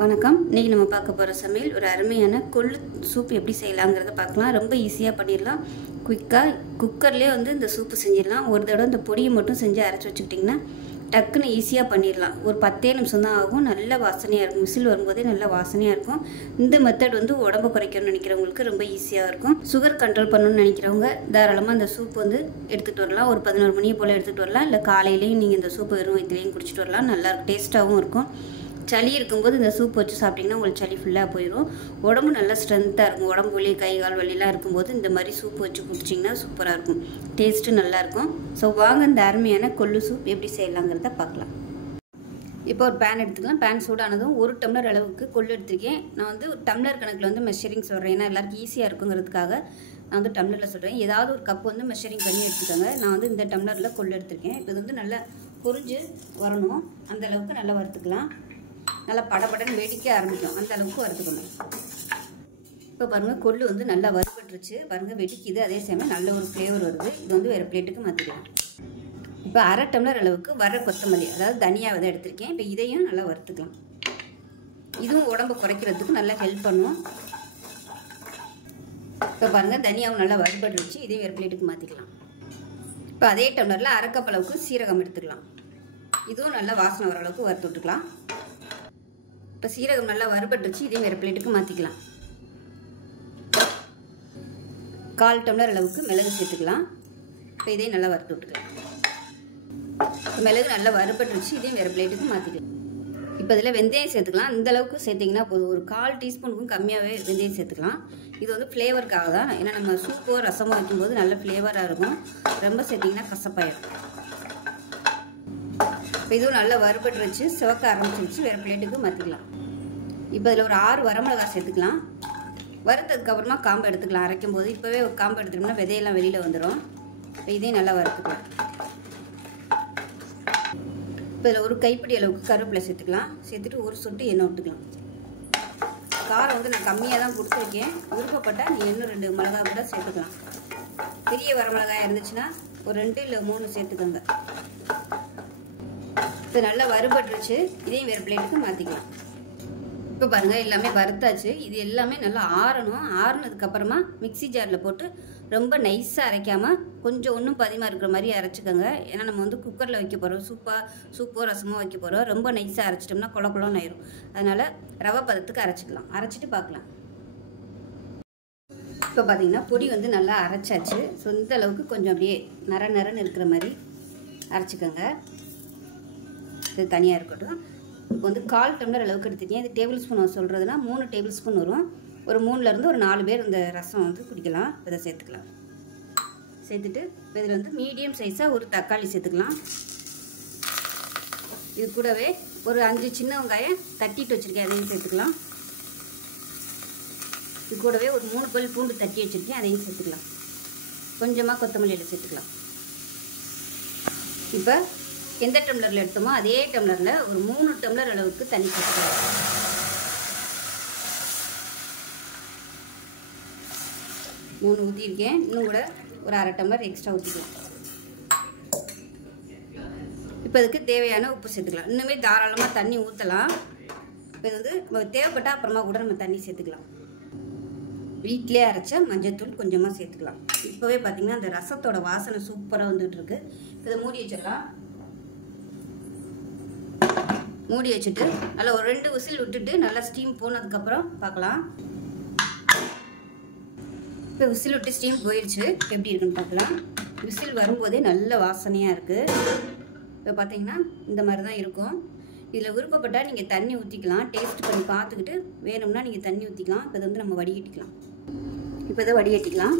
வணக்கம். இன்றைக்கி நம்ம பார்க்க போகிற சமையல் ஒரு அருமையான கொள்ளு சூப் எப்படி செய்யலாங்கிறத பார்க்கலாம். ரொம்ப ஈஸியாக பண்ணிடலாம். குயிக்காக குக்கர்லேயே இந்த சூப்பு செஞ்சிடலாம். ஒரு தடவை இந்த பொடியை மட்டும் செஞ்சு அரைச்சி வச்சுக்கிட்டிங்கன்னா டக்குன்னு ஈஸியாக பண்ணிடலாம். ஒரு 10 நிமிஷம் தான் ஆகும். நல்ல வாசனையாக இருக்கும். விசில் வரும்போதே நல்ல வாசனையாக இருக்கும். இந்த மெத்தட் உடம்பு குறைக்கணும்னு நினைக்கிறவங்களுக்கு ரொம்ப ஈஸியாக இருக்கும். சுகர் கண்ட்ரோல் பண்ணணும்னு நினைக்கிறவங்க தாராளமாக இந்த சூப் எடுத்துகிட்டு வரலாம். ஒரு 11 மணியை போல் எடுத்துகிட்டு வரலாம். இல்லை காலையிலையும் நீங்கள் இந்த சூப்பு வெறும் வயிற்றுலையும் குடிச்சிட்டு வரலாம். நல்லாயிருக்கும், டேஸ்ட்டாகவும் இருக்கும். சளி இருக்கும்போது இந்த சூப் வச்சு சாப்பிட்டிங்கன்னா உங்களுக்கு சளி ஃபுல்லாக போயிடும். உடம்பு நல்லா ஸ்ட்ரென்த்தாக இருக்கும். உடம்பு வலி, கை கால் வலிலாம் இருக்கும்போது இந்த மாதிரி சூப் வச்சு குடிச்சிங்கன்னா சூப்பராக இருக்கும். டேஸ்ட்டு நல்லாயிருக்கும். ஸோ வாங்க இந்த அருமையான கொள்ளு சூப் எப்படி செய்யலாங்கிறத பார்க்கலாம். இப்போ ஒரு பேன் எடுத்துக்கலாம். பேன் சூடானதும் 1 டம்ளர் அளவுக்கு கொள்ளு எடுத்திருக்கேன். நான் ஒரு டம்ளர் கணக்கில் மெஷரிங் சொல்கிறேன். ஏன்னா எல்லாருக்கும் ஈஸியாக இருக்குங்கிறதுக்காக நான் டம்ளரில் சொல்கிறேன். ஏதாவது ஒரு கப் மெஷரிங் பண்ணி எடுத்துக்கோங்க. நான் இந்த டம்ளரில் கொள்ளு எடுத்திருக்கேன். இப்போ இது நல்லா பொரிஞ்சு வரணும். அந்த அளவுக்கு நல்லா வறுத்துக்கலாம். நல்லா படபடன்னு வெடிக்க ஆரம்பிக்கும். அந்த அளவுக்கு வறுத்துக்கணும். இப்போ பாருங்கள், கொள்ளு நல்லா வறுபட்டுருச்சு. பாருங்கள், வெடிக்குது. அதே சமயம் நல்ல ஒரு ஃப்ளேவர் வருது. இது வேறு பிளேட்டுக்கு மாற்றிக்கலாம். இப்போ 1/2 டம்ளர் அளவுக்கு வர கொத்தமல்லி, அதாவது தனியா விதை எடுத்திருக்கேன். இப்போ இதையும் நல்லா வறுத்துக்கலாம். இதுவும் உடம்பு குறைக்கிறதுக்கு நல்லா ஹெல்ப் பண்ணும். இப்போ பாருங்கள், தனியாவும் நல்லா வறுபட்டுருச்சு. இதையும் வேறு பிளேட்டுக்கு மாற்றிக்கலாம். இப்போ அதே டம்ளரில் 1/2 கப் அளவுக்கு சீரகம் எடுத்துக்கலாம். இதுவும் நல்லா வாசனை வர அளவுக்கு வறுத்து விட்டுக்கலாம். இப்போ சீரகம் நல்லா வறுபட்டுருச்சு. இதையும் வேறு பிளேட்டுக்கு மாற்றிக்கலாம். 1/4 டம்ளர் அளவுக்கு மிளகு சேர்த்துக்கலாம். இப்போ இதையும் நல்லா வறுத்து விட்டுக்கலாம். மிளகு நல்லா வறுபட்டுருச்சு. இதையும் வேறு பிளேட்டுக்கு மாற்றிக்கலாம். இப்போ இதில் வெந்தயம் சேர்த்துக்கலாம். இந்த அளவுக்கு சேர்த்திங்கன்னா போதும். ஒரு 1/4 டீஸ்பூனுக்கும் கம்மியாகவே வெந்தயம் சேர்த்துக்கலாம். இது ஃப்ளேவருக்காக தான். ஏன்னா நம்ம சூப்போ ரசமோ வைக்கும்போது நல்ல ஃப்ளேவராக இருக்கும். ரொம்ப சேர்த்திங்கன்னா கசப்பாயிடும். இப்போ இதுவும் நல்லா வறுபட்டுருச்சு. சிவக்க ஆரம்பிச்சிருச்சு. வேறு பிளேட்டுக்கு மாற்றிக்கலாம். இப்போ இதில் ஒரு 6 வரமிளகாய் சேர்த்துக்கலாம். வறுத்ததுக்கப்புறமா காம்பு எடுத்துக்கலாம். அரைக்கும் போது இப்போவே ஒரு காம்பு எடுத்துட்டோம்னா விதையெல்லாம் வெளியில் வந்துடும். இப்போ இதையும் நல்லா வறுத்துக்கலாம். இப்போ இதில் ஒரு கைப்பிடி அளவுக்கு கருவேப்பிலை சேர்த்துக்கலாம். சேர்த்துட்டு ஒரு சொட்டு எண்ணெய் விட்டுக்கலாம். காரம் நான் கம்மியாக தான் கொடுத்துருக்கேன். விருப்பப்பட்டால் நீங்கள் இன்னும் 2 மிளகாய் கூட சேர்த்துக்கலாம். பெரிய வரமிளகாய் இருந்துச்சுன்னா ஒரு 2 இல்லை 3 சேர்த்துக்கோங்க. இப்போ நல்லா வறுபட்டுருச்சு. இதையும் வேறு பிளேட்டுக்கு மாற்றிக்கலாம். இப்போ பாருங்கள், எல்லாமே வறுத்தாச்சு. இது எல்லாமே நல்லா ஆறணும். ஆறுனதுக்கப்புறமா மிக்சி ஜாரில் போட்டு ரொம்ப நைஸாக அரைக்காமல் கொஞ்சம் ஒன்றும் பதிமாக இருக்கிற மாதிரி அரைச்சிக்கோங்க. ஏன்னா நம்ம குக்கரில் வைக்க போகிறோம். சூப்போ ரசமோ வைக்க போகிறோம். ரொம்ப நைஸாக அரைச்சிட்டோம்னா குளக்குளம்னு ஆயிரும். அதனால் ரவை பதத்துக்கு அரைச்சிக்கலாம். அரைச்சிட்டு பார்க்கலாம். இப்போ பார்த்தீங்கன்னா பொடி நல்லா அரைச்சாச்சு. ஸோ இந்த அளவுக்கு கொஞ்சம் அப்படியே நரன்னு இருக்கிற மாதிரி அரைச்சிக்கோங்க. இது தனியாக இருக்கட்டும். இப்போ 1/4 டம்ளர் அளவுக்கு எடுத்துக்கேன். இது டேபிள் ஸ்பூன் சொல்கிறதுனா 3 டேபிள் ஸ்பூன் வரும். ஒரு 3லேருந்து ஒரு 4 பேர் இந்த ரசம் குடிக்கலாம். இதை சேர்த்துக்கலாம். சேர்த்துட்டு இப்போ இதில் மீடியம் சைஸாக ஒரு தக்காளி சேர்த்துக்கலாம். இது கூடவே ஒரு 5 சின்ன வெங்காயம் தட்டிட்டு வச்சுருக்கேன். அதையும் சேர்த்துக்கலாம். இது கூடவே ஒரு 3 பல் பூண்டு தட்டி வச்சுருக்கேன். அதையும் சேர்த்துக்கலாம். கொஞ்சமாக கொத்தமல்லியில் சேர்த்துக்கலாம். இப்போ எந்த டம்ளரில் எடுத்தோமோ அதே டம்ளரில் ஒரு 3 டம்ளர் அளவுக்கு தண்ணி சேர்த்துக்கலாம். 3 ஊற்றிருக்கேன். இன்னும் கூட ஒரு 1/2 டம்ளர் எக்ஸ்ட்ரா ஊற்றிக்கலாம். இப்போ இதுக்கு தேவையான உப்பு சேர்த்துக்கலாம். இன்னுமே தாராளமாக தண்ணி ஊற்றலாம். இப்போ இது தேவைப்பட்டால் அப்புறமா கூட நம்ம தண்ணி சேர்த்துக்கலாம். வீட்டிலே அரைச்ச மஞ்சத்தூள் கொஞ்சமாக சேர்த்துக்கலாம். இப்போவே பார்த்திங்கன்னா அந்த ரசத்தோட வாசனை சூப்பராக வந்துட்டுருக்கு. இதை மூடி வச்சிடலாம். மூடி வச்சுட்டு நல்லா ஒரு 2 விசில் விட்டுட்டு நல்லா ஸ்டீம் போனதுக்கப்புறம் பார்க்கலாம். இப்போ விசில் விட்டு ஸ்டீம் போயிடுச்சு. எப்படி இருக்குன்னு பார்க்கலாம். விசில் வரும்போதே நல்ல வாசனையாக இருக்குது. இப்போ பார்த்தீங்கன்னா இந்த மாதிரி தான் இருக்கும். இதில் விருப்பப்பட்டால் நீங்கள் தண்ணி ஊற்றிக்கலாம். டேஸ்ட் பண்ணி பார்த்துக்கிட்டு வேணும்னா நீங்கள் தண்ணி ஊற்றிக்கலாம். இப்போ இதை நம்ம வடிகட்டிக்கலாம். இப்போ இதை வடிகட்டிக்கலாம்.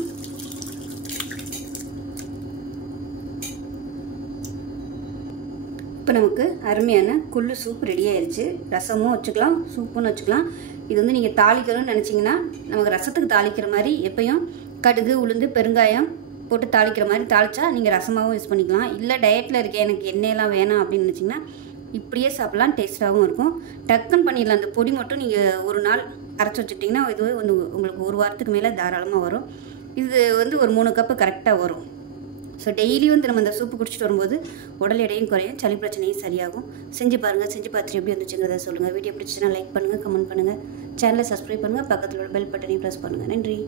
இப்போ நமக்கு அருமையான கொள்ளு சூப் ரெடி ஆயிடுச்சு. ரசமும் வச்சுக்கலாம், சூப்புன்னு வச்சுக்கலாம். இது நீங்கள் தாளிக்கணும்னு நினச்சிங்கன்னா நமக்கு ரசத்துக்கு தாளிக்கிற மாதிரி எப்பயும் கடுகு, உளுந்து, பெருங்காயம் போட்டு தாளிக்கிற மாதிரி தாளித்தா நீங்கள் ரசமாகவும் யூஸ் பண்ணிக்கலாம். இல்லை டயட்டில் இருக்கேன், எனக்கு எண்ணெயெல்லாம் வேணாம் அப்படின்னு நினச்சிங்கன்னா இப்படியே சாப்பிட்லாம். டேஸ்ட்டாகவும் இருக்கும். டக்குன்னு பண்ணிடலாம். அந்த பொடி மட்டும் நீங்கள் ஒரு நாள் அரைச்சி வச்சுக்கிட்டிங்கன்னா இது உங்களுக்கு 1 வாரத்துக்கு மேலே தாராளமாக வரும். இது ஒரு 3 கப்பு கரெக்டாக வரும். ஸோ டெய்லி வந்து நம்ம இந்த சூப்பு குடிச்சிட்டு வரும்போது உடல் எடையும் குறையும், சளி பிரச்சனையும் சரியாகும். செஞ்சு பாருங்கள். செஞ்சு பார்த்துட்டு எப்படி வந்துச்சுங்கிறத சொல்லுங்கள். வீடியோ பிடிச்சிச்சுன்னா லைக் பண்ணுங்கள், கமெண்ட் பண்ணுங்கள், சேனலை சப்ஸ்கிரைப் பண்ணுங்கள், பக்கத்தில் உள்ள பெல் பட்டனையும் ப்ரெஸ் பண்ணுங்கள். நன்றி.